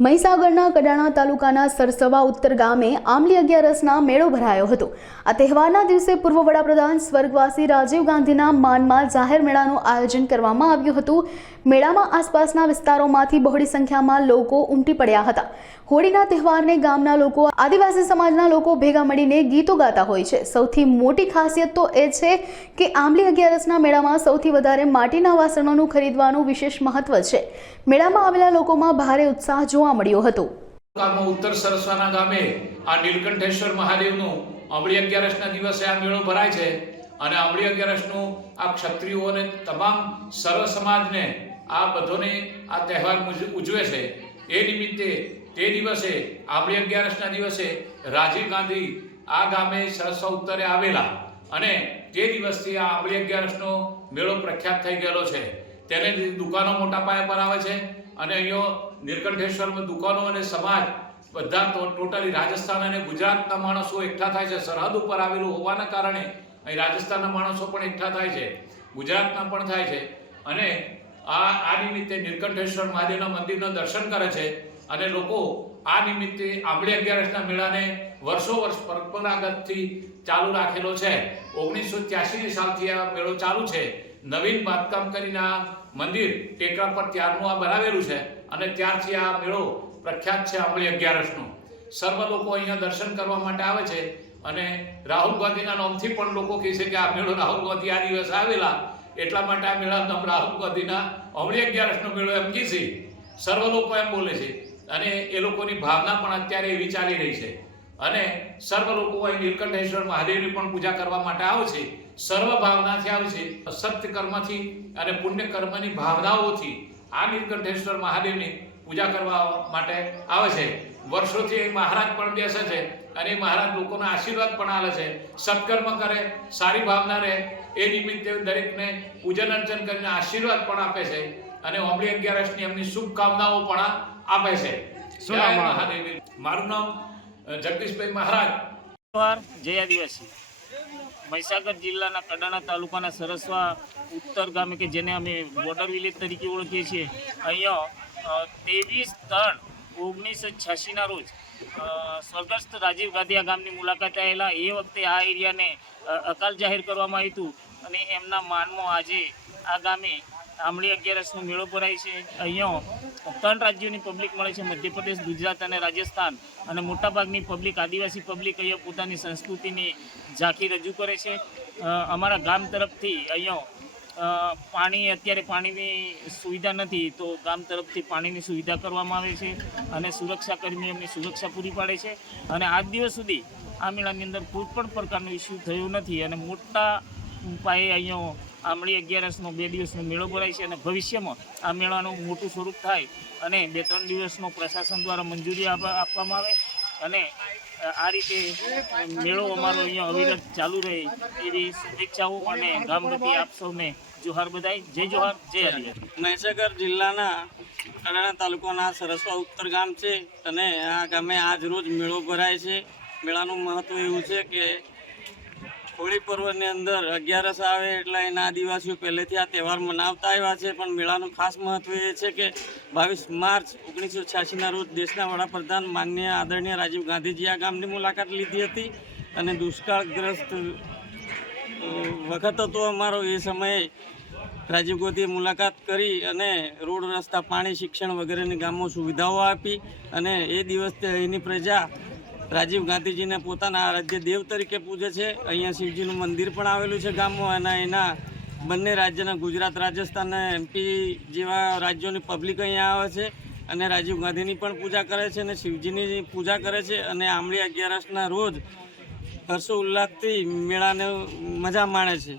મહીસાગરના કડાણા તાલુકાના સરસવા ઉત્તર ગામે આંબલી અગિયારસના મેળો ભરાયો હતો। આ તહેવારના દિવસે પૂર્વ વડાપ્રધાન સ્વર્ગવાસી રાજીવ ગાંધીના માનમાં જાહેર મેળાનું આયોજન કરવામાં આવ્યું હતું। મેળામાં આસપાસના વિસ્તારોમાંથી બહોળી સંખ્યામાં લોકો ઉમટી પડ્યા હતા। હોળીના તહેવારને ગામના લોકો, આદિવાસી સમાજના લોકો ભેગા મળીને ગીતો ગાતા હોય છે। સૌથી મોટી ખાસિયત તો એ છે કે આંબલી અગિયારસના મેળામાં સૌથી વધારે માટીના વાસણોનું ખરીદવાનું વિશેષ મહત્વ છે। મેળામાં આવેલા લોકોમાં ભારે ઉત્સાહ જોવા મળ્યો હતો। ઉત્તર સરસવાના ગામે આ નીલકંઠેશ્વર મહાદેવનું આંબલી અગિયારસના દિવસે આ મેળો ભરાય છે અને આંબલી અગિયારસનું આ ક્ષત્રિયો અને તમામ સર્વ સમાજને આ બધાને આ તહેવાર ઉજવે છે। એ નિમિત્તે તે દિવસે આંબલી અગિયારસના દિવસે રાજીવ ગાંધી આ ગામે સરસવા ઉત્તરે આવેલા અને તે દિવસથી આ આંબલી અગિયારસનો મેળો પ્રખ્યાત થઈ ગયેલો છે। તેને દુકાનો મોટા પાયે પર આવે છે અને અહીંયા નીલકંઠેશ્વરમાં દુકાનો અને સમાજ બધા ટોટલી રાજસ્થાન અને ગુજરાતના માણસો એકઠા થાય છે। સરહદ ઉપર આવેલું હોવાના કારણે અહીં રાજસ્થાનના માણસો પણ એકઠા થાય છે, ગુજરાતના પણ થાય છે અને આ નિમિત્તે નીલકંઠેશ્વર મહાદેવના મંદિરના દર્શન કરે છે અને લોકો આ નિમિત્તે આંબલી અગિયારસના મેળાને વર્ષો વર્ષ પરંપરાગતથી ચાલુ રાખેલો છે। 1983 સાલથી આ મેળો ચાલુ છે। નવીન બાંધકામ કરીને આ મંદિર ટેકરા પર ત્યારનું આ બનાવેલું છે અને ત્યારથી આ મેળો પ્રખ્યાત છે આંબલી અગિયારસનો। સર્વ લોકો અહીંયા દર્શન કરવા માટે આવે છે અને રાહુલ ગાંધીના નામથી પણ લોકો કહે છે કે આ મેળો રાહુલ ગાંધી આ દિવસે આવેલા એટલા માટે આ મેળાનું નામ રાહુલ ગાંધીના આંબલી અગિયારસનો મેળો એમ કહે છે। સર્વ લોકો એમ બોલે છે અને એ લોકોની ભાવના પણ અત્યારે એવી ચાલી રહી છે અને સર્વ લોકો અહીં નીલકંઠેશ્વર મહાદેવની પણ પૂજા કરવા માટે આવે છે। સર્વ ભાવનાથી આવે છે, સત્ય કર્મથી અને પુણ્ય કર્મની ભાવનાઓથી આ નીલકંઠેશ્વર મહાદેવની પૂજા કરવા માટે આવે છે। વર્ષોથી મહારાજ પણ બેસે છે અને મહારાજ લોકોના આશીર્વાદ પણ આલે છે। સત્કર્મ કરે, સારી ભાવના રહે એ નિમિત્તે દરેકને પૂજન અર્ચન કરીને આશીર્વાદ પણ આપે છે અને આંબલી અગિયારસની એમની શુભકામનાઓ પણ આપે છે। જય મહાદેવ। મારું નામ જગદીશભાઈ મહારાજ। જય આદિવાસી। મહીસાગર જિલ્લાના કડાણા તાલુકાના સરસવા ઉત્તર ગામે કે જેને અમે બોર્ડર વિલેજ તરીકે ઓળખીએ છીએ, અહીંયા 23/3/1986ના રોજ સ્વર્ગસ્થ રાજીવ ગાંધી આ ગામની મુલાકાતે આવેલા। એ વખતે આ એરિયાને અકાલ જાહેર કરવામાં આવ્યું હતું અને એમના માનમાં આજે આ ગામે આંબલી અગિયારસનો મેળો ભરાય છે। અહીંયા 3 રાજ્યોની પબ્લિક મળે છે, મધ્યપ્રદેશ, ગુજરાત અને રાજસ્થાન, અને મોટાભાગની પબ્લિક, આદિવાસી પબ્લિક અહીંયા પોતાની સંસ્કૃતિની ઝાંખી રજૂ કરે છે। અમારા ગામ તરફથી અહીંયા અત્યારે પાણીની સુવિધા નથી, તો ગામ તરફથી પાણીની સુવિધા કરવામાં આવે છે અને સુરક્ષાકર્મી એમની સુરક્ષા પૂરી પાડે છે અને આજ દિવસ સુધી આ મેળાની અંદર કોઈ પણ પ્રકારનો ઇસ્યુ થયો નથી અને મોટા પાયે અહીંયા આંબલી અગિયારસનો 2 દિવસનો મેળો ભરાય છે અને ભવિષ્યમાં આ મેળાનું મોટું સ્વરૂપ થાય અને 2-3 દિવસનો પ્રશાસન દ્વારા મંજૂરી આપવામાં આવે અને આ રીતે મેળો અમારો અહીંયા અવિરત ચાલુ રહે એવી શુભેચ્છાઓ અને ગામ વતી આપ સૌને જોહાર બધાય। જય જોહાર, જય આદિવાસી। મહીસાગર જિલ્લાના કડાણા તાલુકાના સરસવા ઉત્તર ગામ છે અને આ ગામે આજ રોજ મેળો ભરાય છે। મેળાનું મહત્ત્વ એવું છે કે હોળી પર્વની અંદર અગિયારસ આવે એટલે એના આદિવાસીઓ પહેલેથી આ તહેવાર મનાવતા આવ્યા છે, પણ મેળાનું ખાસ મહત્ત્વ એ છે કે 22 માર્ચ 1986ના રોજ દેશના વડાપ્રધાન માનનીય આદરણીય રાજીવ ગાંધીજી આ ગામની મુલાકાત લીધી હતી અને દુષ્કાળગ્રસ્ત વખત હતો અમારો। એ સમયે રાજીવ ગાંધીએ મુલાકાત કરી અને રોડ, રસ્તા, પાણી, શિક્ષણ વગેરેની ગામમાં સુવિધાઓ આપી અને એ દિવસથી અહીંની પ્રજા રાજીવ ગાંધીજીને પોતાના આરાધ્ય દેવ તરીકે પૂજે છે। અહીંયા શિવજીનું મંદિર પણ આવેલું છે ગામમાં અને એના બંને રાજ્યના ગુજરાત, રાજસ્થાન અને MP જેવા રાજ્યોની પબ્લિક અહીંયા આવે છે અને રાજીવ ગાંધીની પણ પૂજા કરે છે અને શિવજીની પૂજા કરે છે અને આંબલી અગિયારસના રોજ હર્ષોલ્લાસથી મેળાને મજા માણે છે।